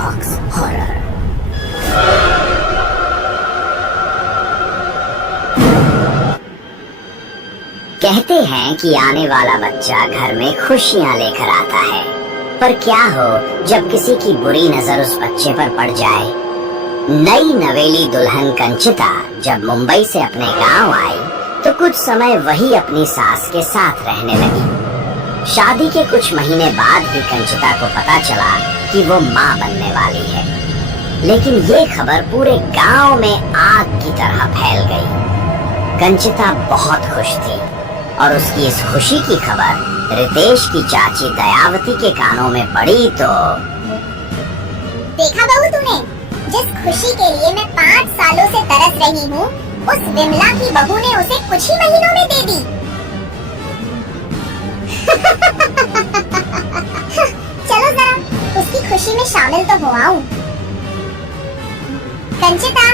Box horror. कहते हैं कि आने वाला बच्चा घर में खुशियां लेकर आता है, पर क्या हो जब किसी की बुरी नजर उस बच्चे पर पड़ जाए। नई नवेली दुल्हन कंचिता जब मुंबई से अपने गांव आई तो कुछ समय वही अपनी सास के साथ रहने लगी। शादी के कुछ महीने बाद ही कंचिता को पता चला कि वो मां बनने वाली है, लेकिन ये खबर पूरे गांव में आग की तरह फैल गई। कंचिता बहुत खुश थी और उसकी इस खुशी की खबर रितेश की चाची दयावती के कानों में पड़ी तो देखा बहू तूने, जिस खुशी के लिए मैं 5 सालों से तरस रही हूँ, उस विमला की बहू ने उसे कुछ ही महीनों में दे दी। चलो जरा उसकी खुशी में शामिल तो हो आऊं। कंचिता,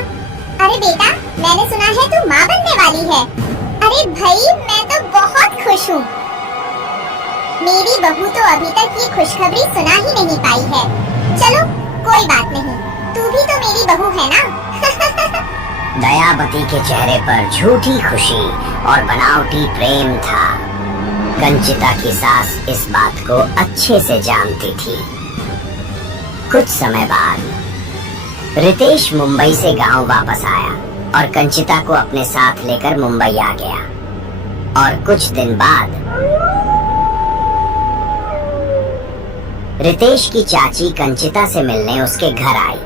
अरे बेटा, मैंने सुना है तू माँ बनने वाली है। अरे भाई, मैं तो बहुत खुश हूँ। मेरी बहू तो अभी तक ये खुशखबरी सुना ही नहीं पाई है। चलो कोई बात नहीं, तू भी तो मेरी बहू है ना। दयावती के चेहरे पर झूठी खुशी और बनावटी प्रेम था। कंचिता की सास इस बात को अच्छे से जानती थी। कुछ समय बाद रितेश मुंबई से गांव वापस आया और कंचिता को अपने साथ लेकर मुंबई आ गया। और कुछ दिन बाद रितेश की चाची कंचिता से मिलने उसके घर आई।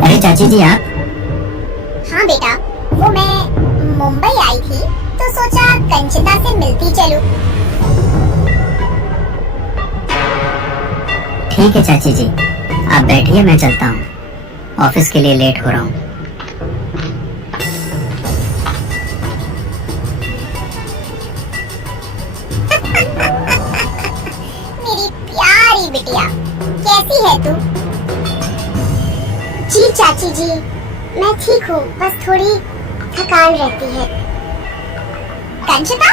अरे चाची जी, आप? हाँ बेटा, वो मैं मुंबई आई थी तो सोचा कंचिता से मिलती चलूं। ठीक है चाची जी, आप बैठिए, मैं चलता हूँ। ऑफिस के लिए लेट हो रहा हूँ। मेरी प्यारी बिटिया, कैसी है तू? जी चाची जी, मैं ठीक हूँ, बस थोड़ी थकान रहती है। कंचिता,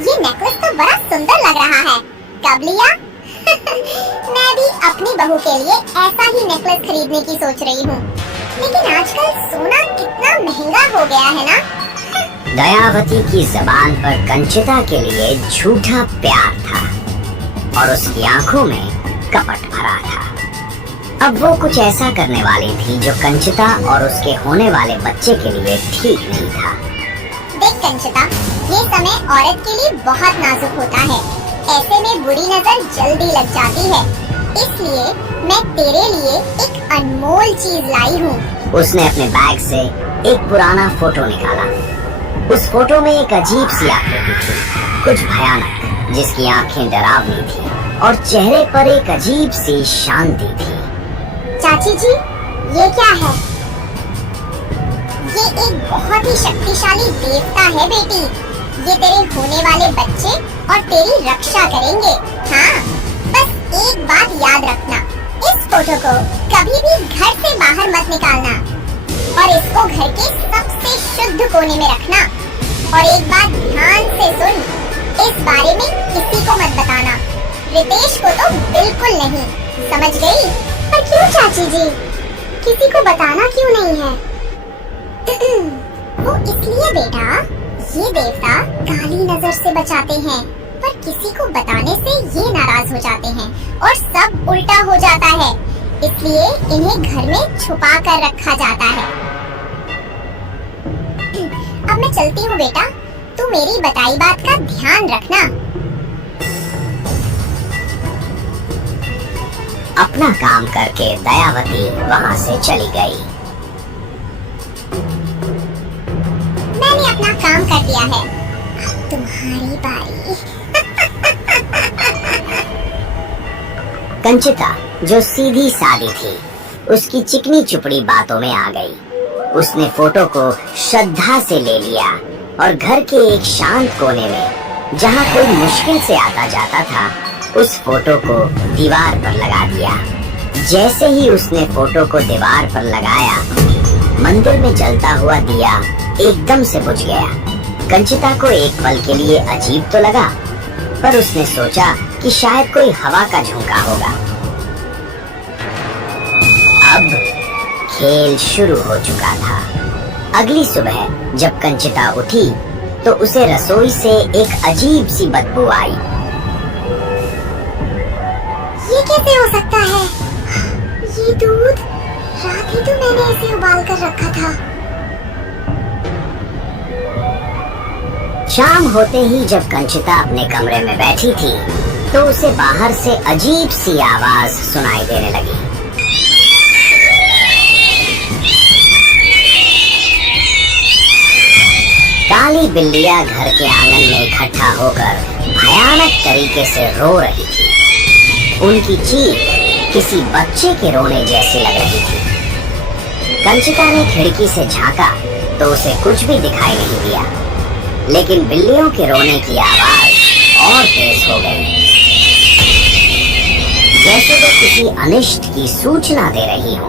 ये नेकलेस तो बड़ा सुंदर लग रहा है, कब लिया? मैं भी अपनी बहू के लिए ऐसा ही नेकलेस खरीदने की सोच रही हूँ, लेकिन आजकल सोना कितना महंगा हो गया है ना। दयावती की जबान पर कंचिता के लिए झूठा प्यार था और उसकी आंखों में कपट भरा था। अब वो कुछ ऐसा करने वाली थी जो कंचिता और उसके होने वाले बच्चे के लिए ठीक नहीं था। देख कंचिता, ये समय औरत के लिए बहुत नाजुक होता है। ऐसे में बुरी नजर जल्दी लग जाती है, इसलिए मैं तेरे लिए एक अनमोल चीज लाई हूँ। उसने अपने बैग से एक पुराना फोटो निकाला। उस फोटो में एक अजीब सी आकृति थी, कुछ भयानक, जिसकी आंखें डरावनी थी और चेहरे पर एक अजीब सी शांति थी। चाची जी, ये क्या है? ये एक बहुत ही शक्तिशाली देवता है बेटी। ये तेरे होने वाले बच्चे और तेरी रक्षा करेंगे। हाँ, बस एक बात याद रखना, इस फोटो को कभी भी घर से बाहर मत निकालना और इसको घर के सबसे शुद्ध कोने में रखना। और एक बात ध्यान से सुन, इस बारे में किसी को मत बताना, रितेश को तो बिल्कुल नहीं, समझ गई? पर क्यों चाची जी, किसी को बताना क्यों नहीं है? वो इसलिए बेटा, ये देवता काली नजर से बचाते हैं, पर किसी को बताने से ये नाराज हो जाते हैं और सब उल्टा हो जाता है, इसलिए इन्हें घर में छुपा कर रखा जाता है। अब मैं चलती हूँ बेटा, तू मेरी बताई बात का ध्यान रखना। अपना काम करके दयावती वहाँ से चली गई। मैंने अपना काम कर दिया है, अब तुम्हारी बारी। कंचिता, जो सीधी सादी थी, उसकी चिकनी चुपड़ी बातों में आ गई। उसने फोटो को श्रद्धा से ले लिया और घर के एक शांत कोने में, जहाँ कोई मुश्किल से आता जाता था, उस फोटो को दीवार पर लगा दिया। जैसे ही उसने फोटो को दीवार पर लगाया, मंदिर में जलता हुआ दिया एकदम से बुझ गया। कंचिता को एक पल के लिए अजीब तो लगा, पर उसने सोचा कि शायद कोई हवा का झोंका होगा। अब खेल शुरू हो चुका था। अगली सुबह जब कंचिता उठी तो उसे रसोई से एक अजीब सी बदबू आई। ये कैसे हो सकता है? ये दूध रात ही तो मैंने इसे उबाल कर रखा था। शाम होते ही जब कंचिता अपने कमरे में बैठी थी तो उसे बाहर से अजीब सी आवाज सुनाई देने लगी। काली बिल्लियां घर के आंगन में इकट्ठा होकर भयानक तरीके से रो रही थी। उनकी चीख किसी बच्चे के रोने जैसी लग रही थी। कंचिता ने खिड़की से झांका तो उसे कुछ भी दिखाई नहीं दिया, लेकिन बिल्लियों के रोने की आवाज और तेज हो गई, जैसे वो किसी अनिष्ट की सूचना दे रही हो।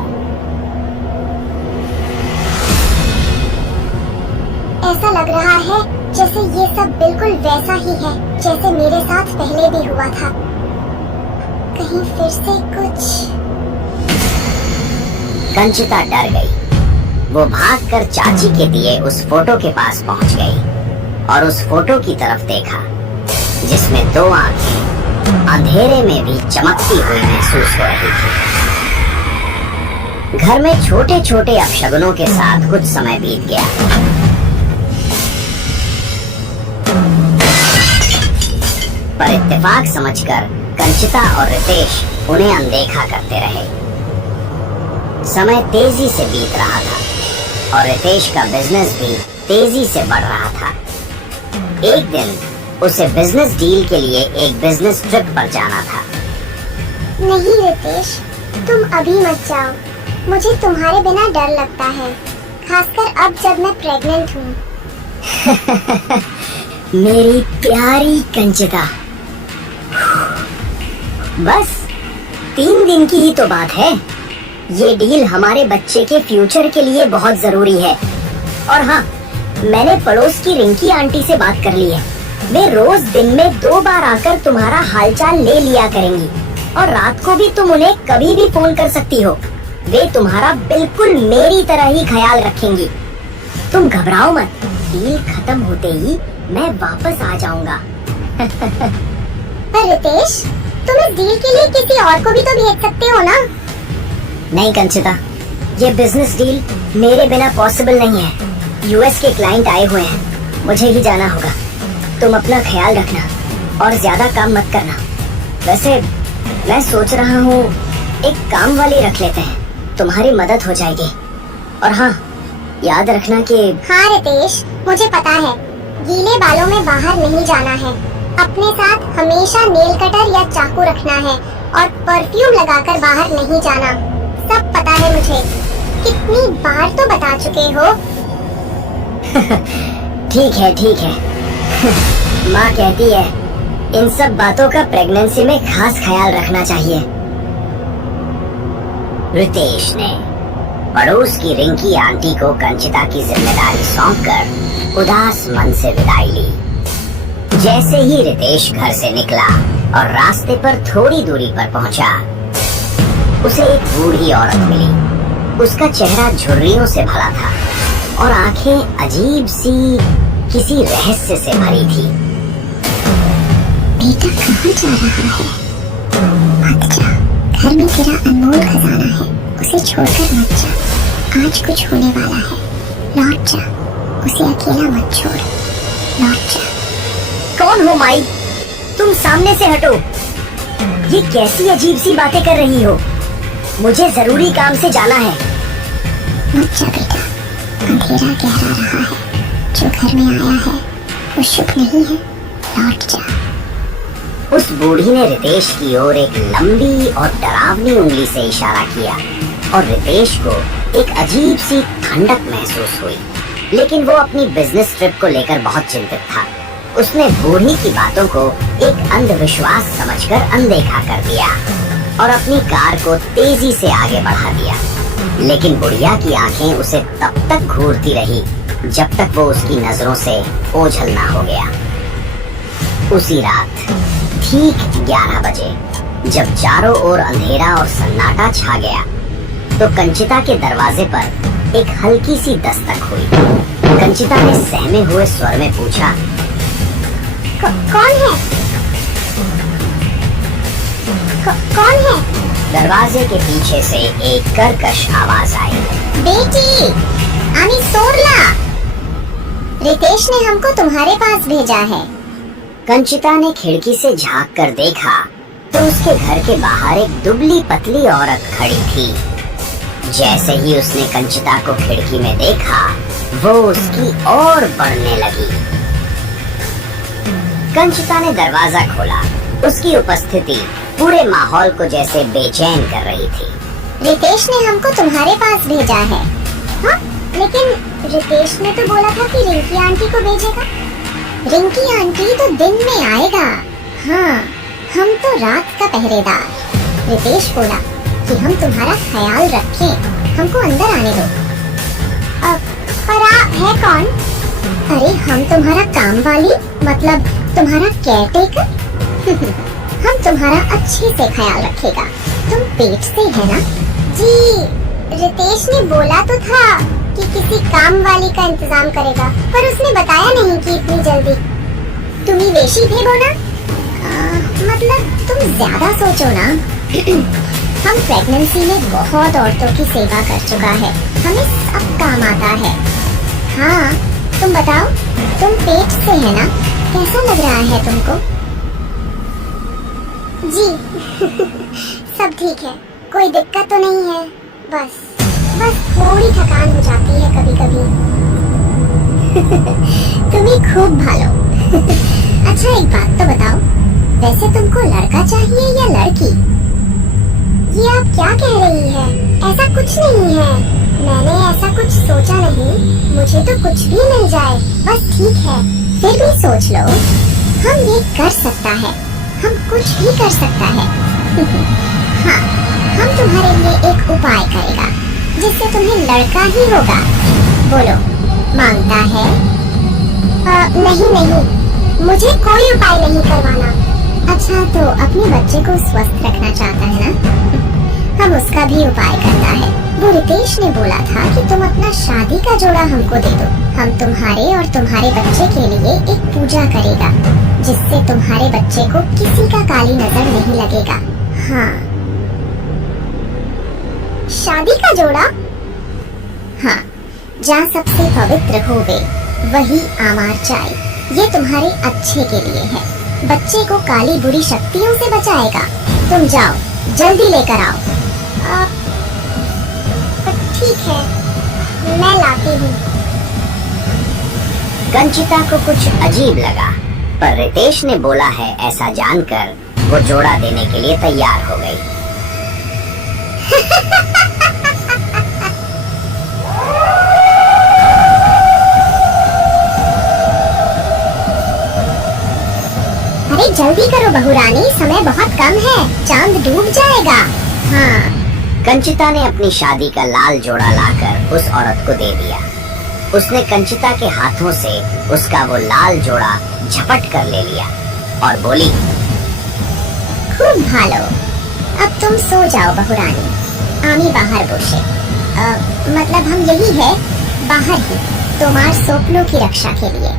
ऐसा लग रहा है जैसे ये सब बिल्कुल वैसा ही है जैसे मेरे साथ पहले भी हुआ था। कहीं फिर से कुछ। कंचिता डर गई। वो भागकर चाची के दिए उस फोटो के पास पहुंच गई और उस फोटो की तरफ देखा जिसमें दो आंखें अंधेरे में भी चमकती हुई महसूस हो रही थी। घर में छोटे छोटे अपशगुनों के साथ कुछ समय बीत गया। पर इत्तेफाक समझकर कंचिता और रितेश उन्हें अनदेखा करते रहे। समय तेजी से बीत रहा था और रितेश का बिजनेस भी तेजी से बढ़ रहा था। एक दिन उसे बिजनेस डील के लिए एक बिजनेस ट्रिप पर जाना था। नहीं रितेश, तुम अभी मत जाओ। मुझे तुम्हारे बिना डर लगता है, खासकर अब जब मैं प्रेग्नेंट हूँ। मेरी प्यारी कंचिता, बस 3 दिन की ही तो बात है। ये डील हमारे बच्चे के फ्यूचर के लिए बहुत जरूरी है। और हाँ, मैंने पड़ोस की रिंकी आंटी से बात कर ली है। वे रोज दिन में 2 बार आकर तुम्हारा हालचाल ले लिया करेंगी और रात को भी तुम उन्हें कभी भी फोन कर सकती हो। वे तुम्हारा बिल्कुल मेरी तरह ही ख्याल रखेंगी। तुम घबराओ मत, डील खत्म होते ही मैं वापस आ जाऊंगा। पर रितेश, तुम इस डील के लिए किसी और को भी तो भेज सकते हो ना? नहीं कंचिता, ये बिजनेस डील मेरे बिना पॉसिबल नहीं है। यूएस के क्लाइंट आए हुए हैं, मुझे ही जाना होगा। तुम अपना ख्याल रखना और ज्यादा काम मत करना। वैसे मैं सोच रहा हूँ एक काम वाली रख लेते हैं, तुम्हारी मदद हो जाएगी। और हाँ, याद रखना कि। हाँ रितेश, मुझे पता है, गीले बालों में बाहर नहीं जाना है। अपने साथ हमेशा नेल कटर या चाकू रखना है और परफ्यूम लगाकर बाहर नहीं जाना। सब पता है मुझे, कितनी बार तो बता चुके हो। ठीक है ठीक है। माँ कहती है इन सब बातों का प्रेगनेंसी में खास ख्याल रखना चाहिए। रितेश ने पड़ोस की रिंकी आंटी को कंचिता की जिम्मेदारी सौंपकर उदास मन से विदाई ली। जैसे ही रितेश घर से निकला और रास्ते पर थोड़ी दूरी पर पहुंचा, उसे एक बूढ़ी औरत मिली। उसका चेहरा झुर्रियों से भरा था और आंखें अजीब सी किसी रहस्य से भरी थी। बेटा कहाँ जा रहा है? मत जा, घर में तेरा अनमोल खजाना है, उसे छोड़कर मत जा। आज कुछ होने वाला है, लौट जा, उसे अकेला मत छोड़, लौट जा। कौन हो माई? तुम सामने से हटो। ये कैसी अजीब सी बातें कर रही हो? मुझे जरूरी काम से जाना है। मत जा बेटा, अंधेरा गहरा रहा है। जो घर में आया है वो शुभ नहीं है, लौट जा। उस बूढ़ी ने रितेश की ओर एक लंबी और डरावनी उंगली से इशारा किया और रितेश को एक अजीब सी ठंडक महसूस हुई। लेकिन वो अपनी बिजनेस ट्रिप को लेकर बहुत चिंतित था। उसने बूढ़ी की बातों को एक अंधविश्वास समझकर अनदेखा कर दिया और अपनी कार को तेजी से आगे बढ़ा दिया। लेकिन बुढ़िया की आंखें उसे तब तक घूरती रही जब तक वो उसकी नजरों से ओझल ना हो गया। उसी रात ठीक 11 बजे जब चारों ओर अंधेरा और सन्नाटा छा गया तो कंचिता के दरवाजे पर एक हल्की सी दस्तक हुई। कंचिता ने सहमे हुए स्वर में पूछा, कौन है? कौन है? दरवाजे के पीछे से एक कर्कश आवाज आई, बेटी, आमी सोरला, रितेश ने हमको तुम्हारे पास भेजा है। कंचिता ने खिड़की से झांक कर देखा तो उसके घर के बाहर एक दुबली पतली औरत खड़ी थी। जैसे ही उसने कंचिता को खिड़की में देखा वो उसकी ओर बढ़ने लगी। कंचिता ने दरवाजा खोला। उसकी उपस्थिति पूरे माहौल को जैसे बेचैन कर रही थी। रितेश ने हमको तुम्हारे पास भेजा है। हाँ, लेकिन रितेश ने तो बोला था कि रिंकी आंटी को भेजेगा। रिंकी आंटी तो दिन में आएगा। हाँ, हम तो रात का पहरेदार। रितेश बोला कि हम तुम्हारा ख्याल रखें, हमको अंदर आने दो। पर है कौन? अरे हम तुम्हारा काम वाली, मतलब तुम्हारा केयरटेकर। हम तुम्हारा अच्छे से ख्याल रखेगा। तुम पेट से है ना? जी, रितेश ने बोला तो था कि किसी काम वाली का इंतजाम करेगा, पर उसने बताया नहीं कि इतनी जल्दी। तुम ही वेशी थे बोना? मतलब तुम ज्यादा सोचो ना। हम प्रेगनेंसी में बहुत औरतों की सेवा कर चुका है, हमें सब काम आता है। हाँ, तुम बताओ, तुम पेट से है ना? कैसा लग रहा है तुमको? जी सब ठीक है, कोई दिक्कत तो नहीं है। बस थोड़ी थकान हो जाती है कभी कभी। तुम्हें खूब भालो। अच्छा एक बात तो बताओ, वैसे तुमको लड़का चाहिए या लड़की? ये आप क्या कह रही है? ऐसा कुछ नहीं है, मैंने ऐसा कुछ सोचा नहीं। मुझे तो कुछ भी मिल जाए बस ठीक है। फिर भी सोच लो, हम ये कर सकता है, हम कुछ भी कर सकता है। हाँ, हम तुम्हारे लिए एक उपाय करेगा जिससे तुम्हें लड़का ही होगा। बोलो, मांगता है? नहीं, मुझे कोई उपाय नहीं करवाना। अच्छा, तो अपने बच्चे को स्वस्थ रखना चाहता है ना? हम उसका भी उपाय करता है। वो रितेश ने बोला था कि तुम अपना शादी का जोड़ा हमको दे दो। हम तुम्हारे और तुम्हारे बच्चे के लिए एक पूजा करेगा जिससे तुम्हारे बच्चे को किसी का काली नजर नहीं लगेगा। हाँ, शादी का जोड़ा? हाँ, जहाँ सबसे पवित्र होवे वही आमार चाय। ये तुम्हारे अच्छे के लिए है, बच्चे को काली बुरी शक्तियों से बचाएगा। तुम जाओ, जल्दी लेकर आओ। ठीक है, मैं लाती हूँ। कंचिता को कुछ अजीब लगा, पर रितेश ने बोला है ऐसा जानकर वो जोड़ा देने के लिए तैयार हो गई। अरे जल्दी करो बहुरानी, समय बहुत कम है, चांद डूब जाएगा। हाँ, कंचिता ने अपनी शादी का लाल जोड़ा लाकर उस औरत को दे दिया। उसने कंचिता के हाथों से उसका वो लाल जोड़ा झपट कर ले लिया और बोली, खूब भालो, अब तुम सो जाओ बहुरानी। आमी बाहर बोशे, मतलब हम यही है, बाहर ही, तुम्हार सपनों की रक्षा के लिए।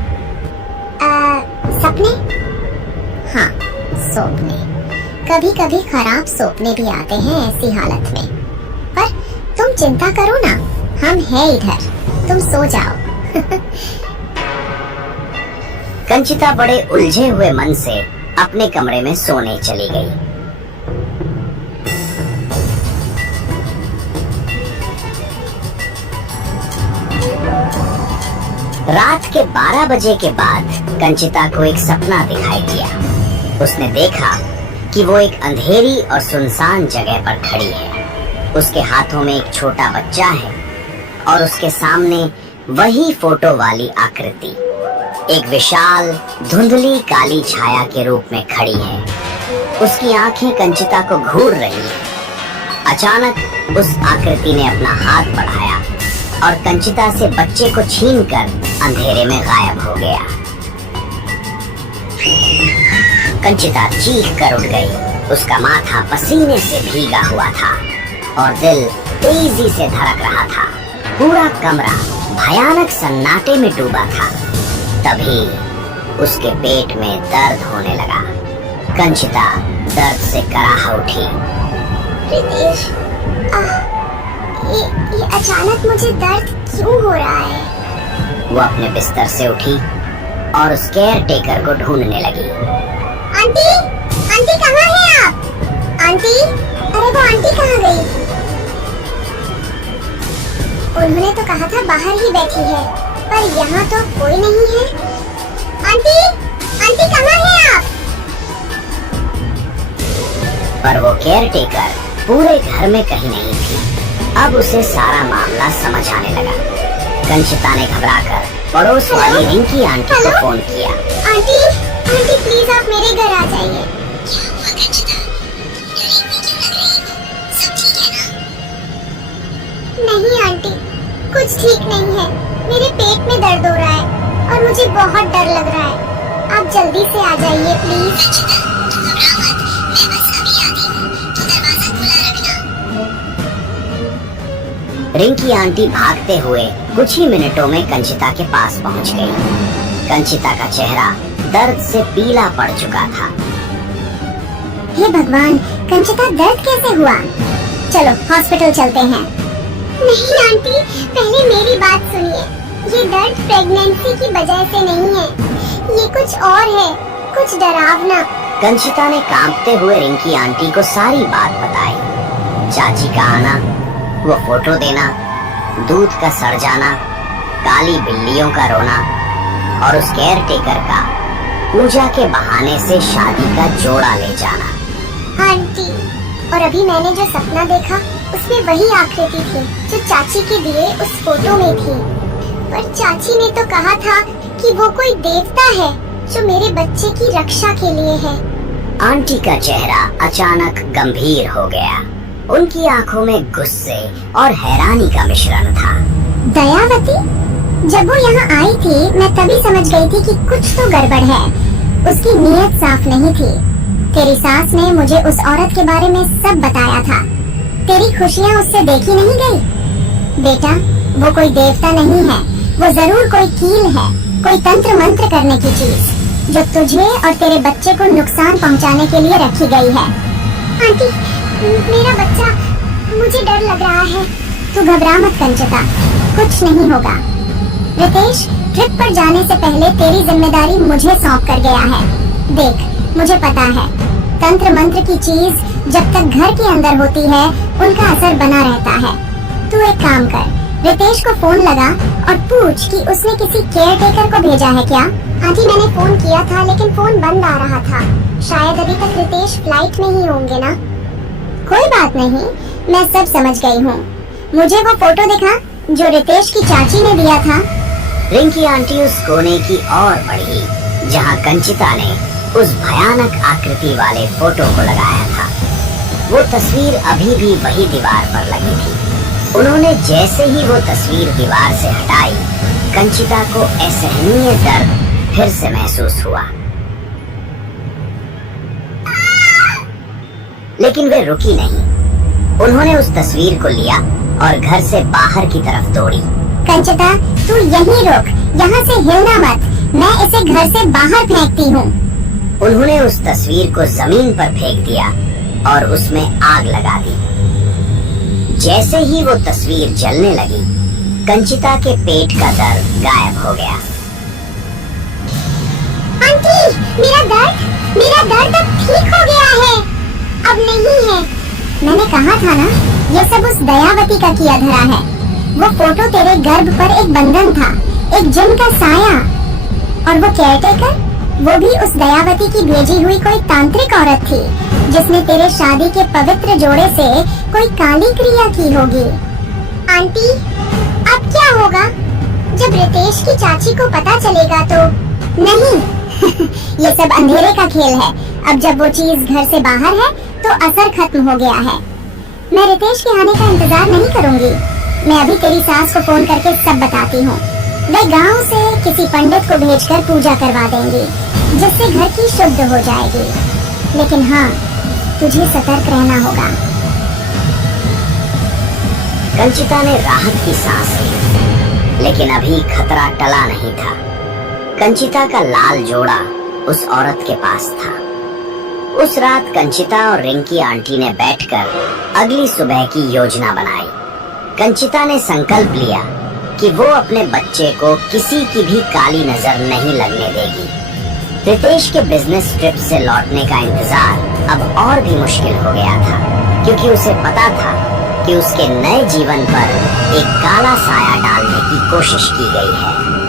सपने? हाँ, सपने। कभी कभी खराब सपने भी आते हैं ऐसी हालत में, पर तुम चिंता करो ना, हम हैं इधर, तुम सो जाओ। कंचिता बड़े उलझे हुए मन से अपने कमरे में सोने चली गई। रात के 12 बजे के बाद कंचिता को एक सपना दिखाई दिया। उसने देखा कि वो एक अंधेरी और सुनसान जगह पर खड़ी है। उसके हाथों में एक छोटा बच्चा है और उसके सामने वही फोटो वाली आकृति एक विशाल धुंधली काली छाया के रूप में खड़ी है। उसकी आंखें कंचिता को घूर रही हैं। अचानक उस आकृति ने अपना हाथ बढ़ाया और कंचिता से बच्चे को छीनकर अंधेरे में गायब हो गया। कंचिता चीख कर उठ गई। उसका माथा पसीने से भीगा हुआ था और दिल तेजी से धड़क रहा था। पूरा कमरा भयानक सन्नाटे में डूबा था। तभी उसके पेट में दर्द होने लगा। कंचिता दर्द से कराह उठी। रितेश, ये अचानक मुझे दर्द क्यों हो रहा है? वो अपने बिस्तर से उठी और उस केयर टेकर को ढूंढने लगी। आंटी, आंटी कहाँ हैं आप? आंटी, अरे वो आंटी कहाँ गई? उन्होंने तो कहा था बाहर ही बैठी है, पर यहाँ तो कोई नहीं है। आंटी, आंटी कहाँ हैं आप? पर वो केयर टेकर पूरे घर में कहीं नहीं थी। अब उसे सारा मामला समझ आने लगा। कंचिता ने घबराकर पड़ोस वाली रिंकी आंटी को फोन किया। आंटी, आंटी प्लीज आप मेरे घर आ जाइए। क्या हुआ कंचिता? सब ठीक है ना? नहीं आंटी, कुछ ठीक नहीं है। मेरे पेट में दर्द हो रहा है और मुझे बहुत डर लग रहा है। आप जल्दी से आ जाइए प्लीज। रिंकी आंटी भागते हुए कुछ ही मिनटों में कंचिता के पास पहुंच गई। कंचिता का चेहरा दर्द से पीला पड़ चुका था। हे भगवान, कंचिता दर्द कैसे हुआ? चलो हॉस्पिटल चलते हैं। नहीं आंटी, पहले मेरी बात सुनिए। ये दर्द प्रेगनेंसी की वजह से नहीं है, ये कुछ और है, कुछ डरावना। कंचिता ने कांपते हुए रिंकी आंटी को सारी बात बताई। चाची का आना, वो फोटो देना, दूध का सड़ जाना, काली बिल्लियों का रोना और उस केयर टेकर का पूजा के बहाने से शादी का जोड़ा ले जाना। आंटी, और अभी मैंने जो सपना देखा उसमें वही आकृति थी जो चाची के दिए उस फोटो में थी। पर चाची ने तो कहा था कि वो कोई देवता है जो मेरे बच्चे की रक्षा के लिए है। आंटी का चेहरा अचानक गंभीर हो गया। उनकी आंखों में गुस्से और हैरानी का मिश्रण था। दयावती, जब वो यहाँ आई थी मैं तभी समझ गई थी कि कुछ तो गड़बड़ है। उसकी नीयत साफ नहीं थी। तेरी सास ने मुझे उस औरत के बारे में सब बताया था। तेरी खुशियाँ उससे देखी नहीं गई। बेटा, वो कोई देवता नहीं है, वो जरूर कोई कील है, कोई तंत्र मंत्र करने की चीज जो तुझे और तेरे बच्चे को नुकसान पहुँचाने के लिए रखी गई है। आंटी, मेरा बच्चा, मुझे डर लग रहा है। तू घबरा मत कंचिता, कुछ नहीं होगा। रितेश, ट्रिप पर जाने से पहले तेरी जिम्मेदारी मुझे सौंप कर गया है। देख, मुझे पता है तंत्र मंत्र की चीज जब तक घर के अंदर होती है उनका असर बना रहता है। तू एक काम कर, रितेश को फोन लगा और पूछ कि उसने किसी केयर टेकर को भेजा है क्या। आंटी, मैंने फोन किया था लेकिन फोन बंद आ रहा था। शायद अभी तक रितेश फ्लाइट में ही होंगे ना। कोई बात नहीं, मैं सब समझ गई हूँ। मुझे वो फोटो दिखा जो रितेश की चाची ने दिया था। रिंकी आंटी उस कोने की ओर बढ़ी जहाँ कंचिता ने उस भयानक आकृति वाले फोटो को लगाया था। वो तस्वीर अभी भी वही दीवार पर लगी थी। उन्होंने जैसे ही वो तस्वीर दीवार से हटाई, कंचिता को असहनीय दर्द फिर से महसूस हुआ। लेकिन वे रुकी नहीं। उन्होंने उस तस्वीर को लिया और घर से बाहर की तरफ दौड़ी। कंचिता, तू यहीं रुक, यहाँ से हिलना मत। मैं इसे घर से बाहर फेंकती हूँ। उन्होंने उस तस्वीर को जमीन पर फेंक दिया और उसमें आग लगा दी। जैसे ही वो तस्वीर जलने लगी, कंचिता के पेट का दर्द गायब हो गया। आंटी, मेरा दर्द अब ठीक हो गया है। अब नहीं है। मैंने कहा था ना, ये सब उस दयावती का किया धरा है। वो फोटो तेरे गर्भ पर एक बंधन था, एक जिन का साया। और वो केयरटेकर, वो भी उस दयावती की भेजी हुई कोई तांत्रिक औरत थी जिसने तेरे शादी के पवित्र जोड़े से कोई काली क्रिया की होगी। आंटी, अब क्या होगा जब रितेश की चाची को पता चलेगा? तो नहीं ये सब अंधेरे का खेल है। अब जब वो चीज घर से बाहर है तो असर खत्म हो गया है। मैं रितेश के आने का इंतजार नहीं करूंगी। मैं अभी तेरी सास को फोन करके सब बताती हूँ। वे गांव से किसी पंडित को भेजकर पूजा करवा देंगी, जिससे घर की शुद्ध हो जाएगी। लेकिन हाँ, तुझे सतर्क रहना होगा। कंचिता ने राहत की सांस ली, लेकिन अभी खतरा टला नहीं था। कंचिता का लाल जोड़ा उस औरत के पास था। उस रात कंचिता और रिंकी आंटी ने बैठकर अगली सुबह की योजना बनाई। कंचिता ने संकल्प लिया कि वो अपने बच्चे को किसी की भी काली नजर नहीं लगने देगी। रितेश के बिजनेस ट्रिप से लौटने का इंतजार अब और भी मुश्किल हो गया था, क्योंकि उसे पता था कि उसके नए जीवन पर एक काला साया डालने की कोशिश की गई है।